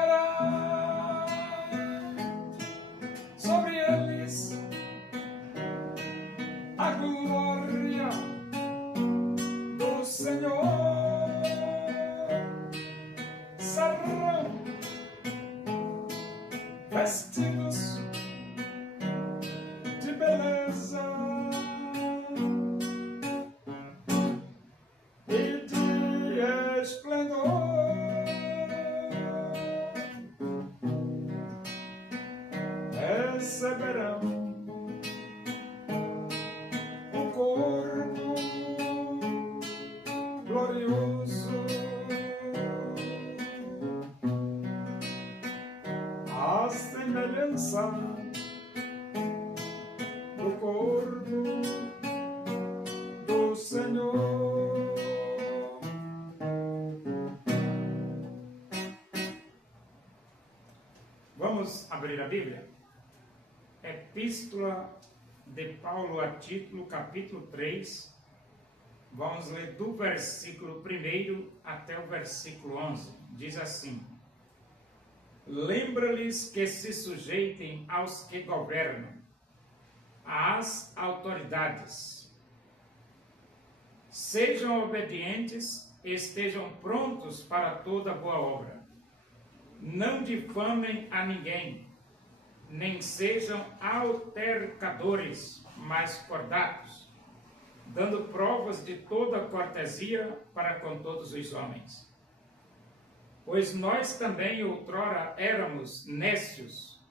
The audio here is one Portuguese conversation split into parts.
descerá sobre eles a glória do Senhor. Serão vestidos de beleza e de esplendor. Receberão um corpo glorioso, a semelhança do corpo do Senhor. Vamos abrir a Bíblia? Epístola de Paulo a Tito, capítulo 3. Vamos ler do versículo 1 até o versículo 11. Diz assim: Lembra-lhes que se sujeitem aos que governam, às autoridades. Sejam obedientes, estejam prontos para toda boa obra. Não difamem a ninguém, nem sejam altercadores, mas cordatos, dando provas de toda cortesia para com todos os homens. Pois nós também outrora éramos nécios,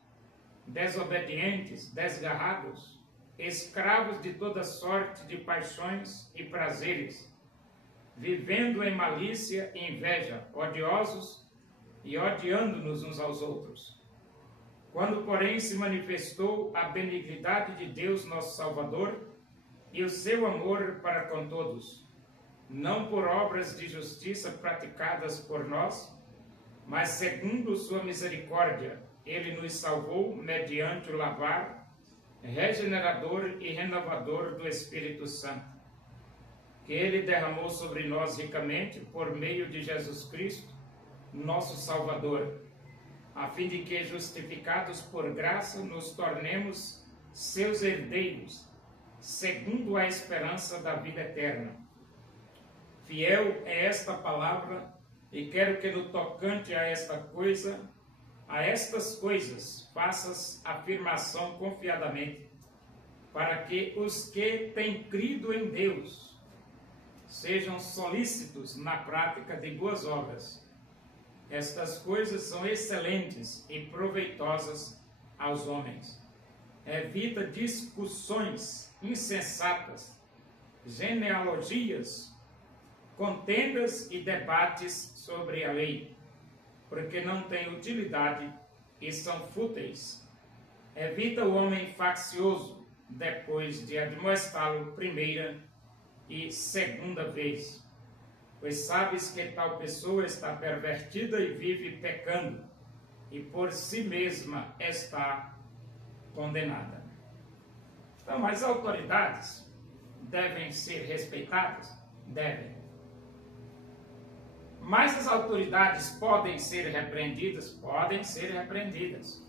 desobedientes, desgarrados, escravos de toda sorte de paixões e prazeres, vivendo em malícia e inveja, odiosos e odiando-nos uns aos outros. Quando, porém, se manifestou a benignidade de Deus nosso Salvador e o seu amor para com todos, não por obras de justiça praticadas por nós, mas segundo sua misericórdia, ele nos salvou mediante o lavar regenerador e renovador do Espírito Santo, que ele derramou sobre nós ricamente por meio de Jesus Cristo, nosso Salvador, a fim de que, justificados por graça, nos tornemos seus herdeiros, segundo a esperança da vida eterna. Fiel é esta palavra, e quero que no tocante a estas coisas, faças afirmação confiadamente, para que os que têm crido em Deus sejam solícitos na prática de boas obras. Estas coisas são excelentes e proveitosas aos homens. Evita discussões insensatas, genealogias, contendas e debates sobre a lei, porque não têm utilidade e são fúteis. Evita o homem faccioso, depois de admoestá-lo primeira e segunda vez, pois sabes que tal pessoa está pervertida e vive pecando, e por si mesma está condenada. Então, as autoridades devem ser respeitadas? Devem. Mas as autoridades podem ser repreendidas? Podem ser repreendidas.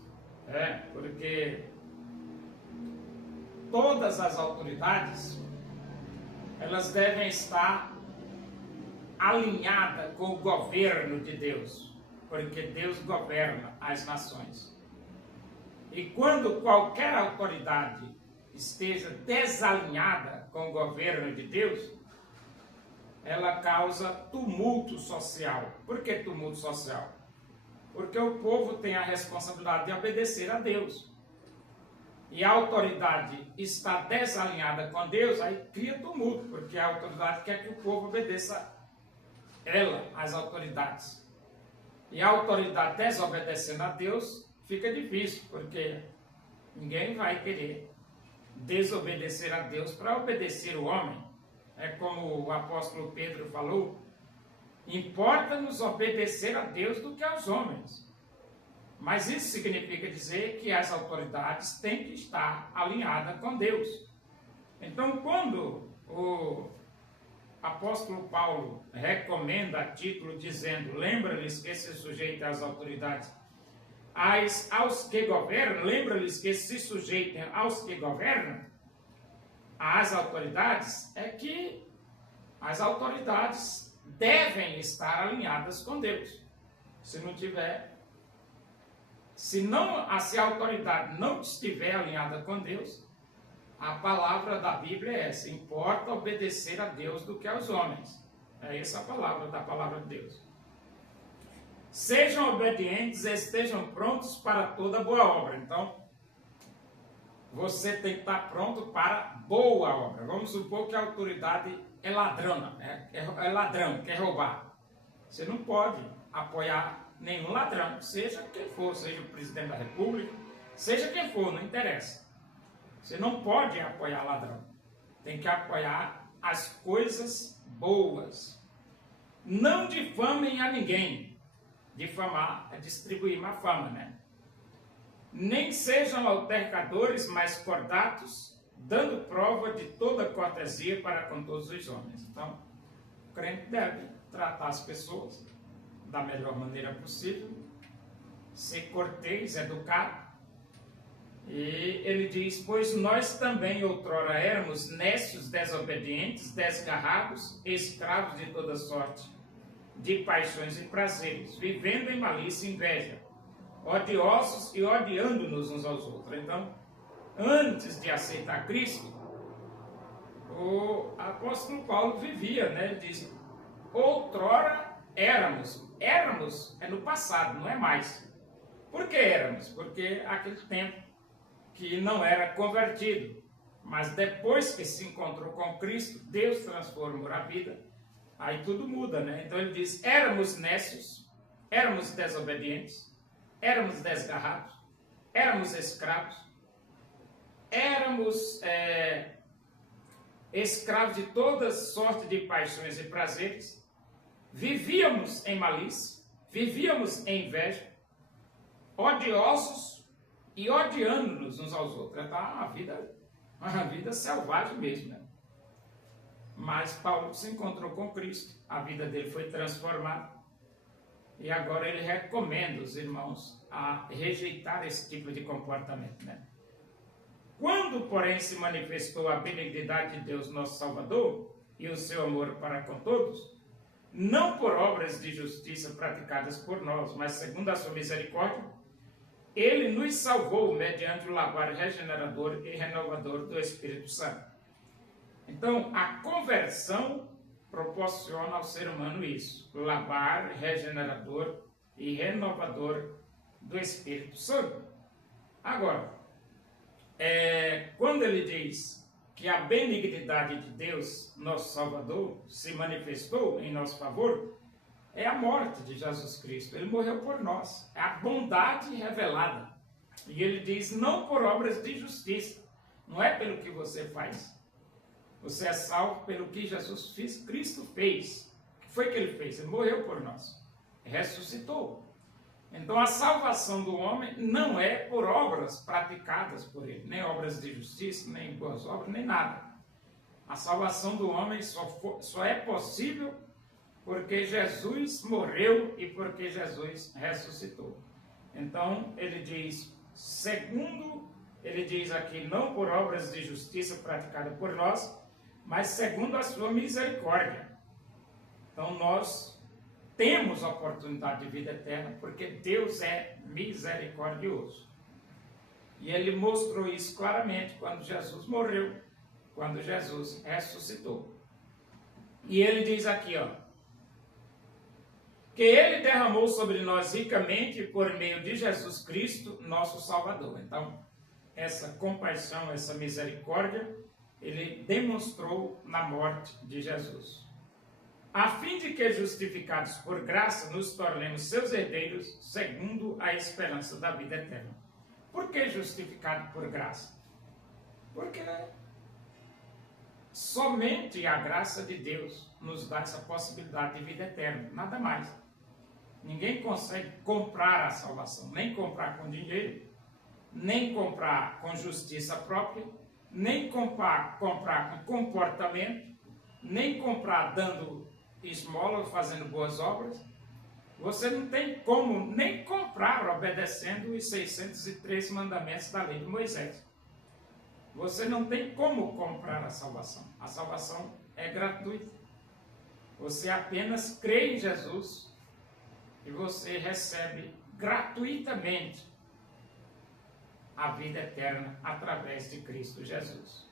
Porque todas as autoridades, elas devem estar alinhadas com o governo de Deus, porque Deus governa as nações. E quando qualquer autoridade esteja desalinhada com o governo de Deus, ela causa tumulto social. Por que tumulto social? Porque o povo tem a responsabilidade de obedecer a Deus. E a autoridade está desalinhada com Deus, aí cria tumulto, porque a autoridade quer que o povo obedeça as autoridades. E a autoridade desobedecendo a Deus, fica difícil, porque ninguém vai querer desobedecer a Deus para obedecer o homem. É como o apóstolo Pedro falou: importa-nos obedecer a Deus do que aos homens. Mas isso significa dizer que as autoridades têm que estar alinhadas com Deus. Então, quando apóstolo Paulo recomenda a título dizendo: lembra-lhes que se sujeitem às autoridades. Aos que governam, lembra-lhes que se sujeitem aos que governam, às autoridades, é que as autoridades devem estar alinhadas com Deus. Se a autoridade não estiver alinhada com Deus, a palavra da Bíblia é essa: importa obedecer a Deus do que aos homens. É essa a palavra da palavra de Deus. Sejam obedientes, estejam prontos para toda boa obra. Então, você tem que estar pronto para boa obra. Vamos supor que a autoridade é ladrona, é ladrão, quer roubar. Você não pode apoiar nenhum ladrão, seja quem for, seja o presidente da República, seja quem for, não interessa. Você não pode apoiar ladrão. Tem que apoiar as coisas boas. Não difamem a ninguém. Difamar é distribuir má fama, né? Nem sejam altercadores, mas cordatos, dando prova de toda cortesia para com todos os homens. Então, o crente deve tratar as pessoas da melhor maneira possível, ser cortês, educado. E ele diz: pois nós também outrora éramos nécios, desobedientes, desgarrados, escravos de toda sorte de paixões e prazeres, vivendo em malícia e inveja, odiosos e odiando-nos uns aos outros. Então, antes de aceitar Cristo, o apóstolo Paulo vivia, né? Ele diz: outrora éramos é no passado, não é mais. Por que éramos? Porque aquele tempo que não era convertido, mas depois que se encontrou com Cristo, Deus transformou a vida. Aí tudo muda, né? Então ele diz: éramos nécios, éramos desobedientes, éramos desgarrados, éramos escravos, éramos escravos de toda sorte de paixões e prazeres, vivíamos em malícia, vivíamos em inveja, odiosos e odiando-nos uns aos outros. Tá uma vida selvagem mesmo, né? Mas Paulo se encontrou com Cristo, a vida dele foi transformada e agora ele recomenda os irmãos a rejeitar esse tipo de comportamento, né? Quando, porém, se manifestou a benignidade de Deus, nosso Salvador, e o seu amor para com todos, não por obras de justiça praticadas por nós, mas segundo a sua misericórdia, ele nos salvou mediante o lavar regenerador e renovador do Espírito Santo. Então, a conversão proporciona ao ser humano isso: lavar, regenerador e renovador do Espírito Santo. Agora, quando ele diz que a benignidade de Deus, nosso Salvador, se manifestou em nosso favor, é a morte de Jesus Cristo. Ele morreu por nós. É a bondade revelada. E ele diz: não por obras de justiça. Não é pelo que você faz. Você é salvo pelo que Jesus Cristo fez. O que foi que ele fez? Ele morreu por nós. Ressuscitou. Então a salvação do homem não é por obras praticadas por ele. Nem obras de justiça, nem boas obras, nem nada. A salvação do homem só é possível porque Jesus morreu e porque Jesus ressuscitou. Então ele diz, ele diz aqui, não por obras de justiça praticadas por nós, mas segundo a sua misericórdia. Então nós temos a oportunidade de vida eterna porque Deus é misericordioso. E ele mostrou isso claramente quando Jesus morreu, quando Jesus ressuscitou. E ele diz aqui, que ele derramou sobre nós ricamente por meio de Jesus Cristo, nosso Salvador. Então, essa compaixão, essa misericórdia, ele demonstrou na morte de Jesus. A fim de que, justificados por graça, nos tornemos seus herdeiros, segundo a esperança da vida eterna. Por que justificado por graça? Porque somente a graça de Deus nos dá essa possibilidade de vida eterna, nada mais. Ninguém consegue comprar a salvação, nem comprar com dinheiro, nem comprar com justiça própria, nem comprar com comportamento, nem comprar dando esmola, fazendo boas obras. Você não tem como nem comprar obedecendo os 603 mandamentos da lei de Moisés. Você não tem como comprar a salvação. A salvação é gratuita. Você apenas crê em Jesus e você recebe gratuitamente a vida eterna através de Cristo Jesus.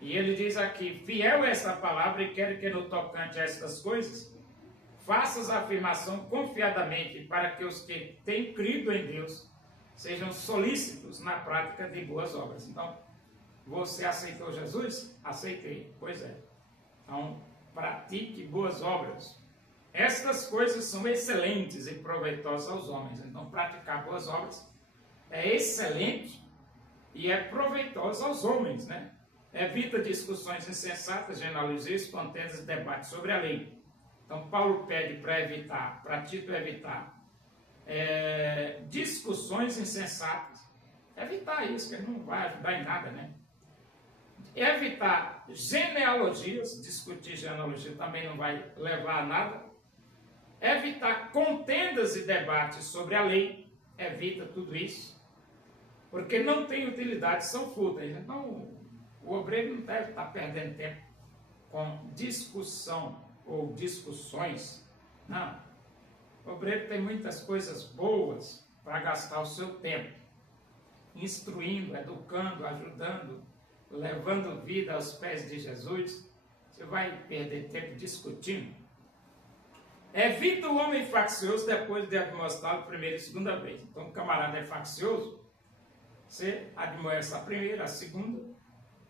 E ele diz aqui, fiel é essa palavra e quero que no tocante a estas coisas, faças a afirmação confiadamente para que os que têm crido em Deus sejam solícitos na prática de boas obras. Então, você aceitou Jesus? Aceitei. Pois é. Então, pratique boas obras. Estas coisas são excelentes e proveitosas aos homens. Então, praticar boas obras é excelente e é proveitoso aos homens, né? Evita discussões insensatas, genealogias, contendas e debates sobre a lei. Então, Paulo pede para Tito evitar discussões insensatas. Evitar isso, que não vai ajudar em nada, né? Evitar genealogias, discutir genealogia também não vai levar a nada. Evitar contendas e debates sobre a lei, evita tudo isso, porque não tem utilidade, são fúteis. Então, o obreiro não deve estar perdendo tempo com discussão ou discussões. Não. O obreiro tem muitas coisas boas para gastar o seu tempo, instruindo, educando, ajudando, levando vida aos pés de Jesus. Você vai perder tempo discutindo. Evita o homem faccioso depois de admoestá-lo primeira e segunda vez. Então, o camarada é faccioso, você admoesta a primeira, a segunda.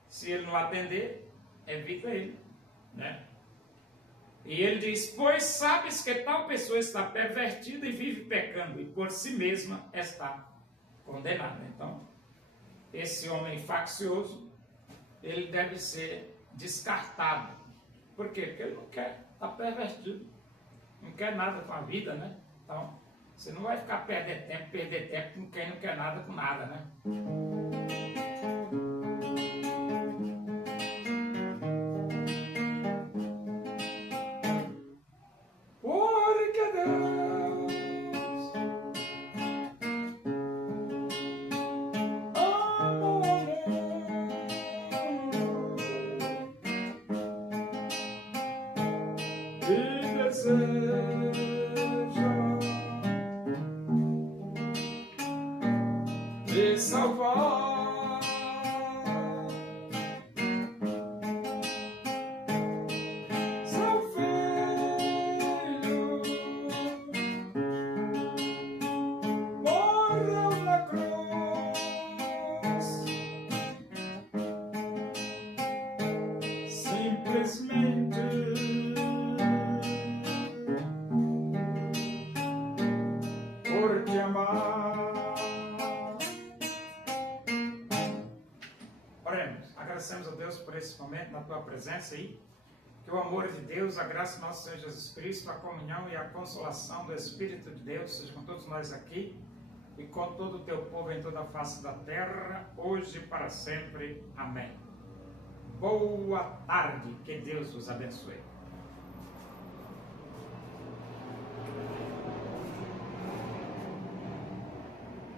Se ele não atender, evita ele, né? E ele diz, pois sabes que tal pessoa está pervertida e vive pecando, e por si mesma está condenada. Então, esse homem faccioso, ele deve ser descartado. Por quê? Porque ele não quer, está pervertido. Não quer nada com a vida, né? Então, você não vai ficar perder tempo com quem não quer nada com nada, né? Porque Deus amou o mundo e deseja de salvar seu filho, morreu na cruz, simplesmente por te amar. Oremos, agradecemos a Deus por esse momento, na tua presença aí, que o amor de Deus, a graça do nosso Senhor Jesus Cristo, a comunhão e a consolação do Espírito de Deus seja com todos nós aqui e com todo o teu povo em toda a face da terra, hoje e para sempre. Amém. Boa tarde, que Deus os abençoe.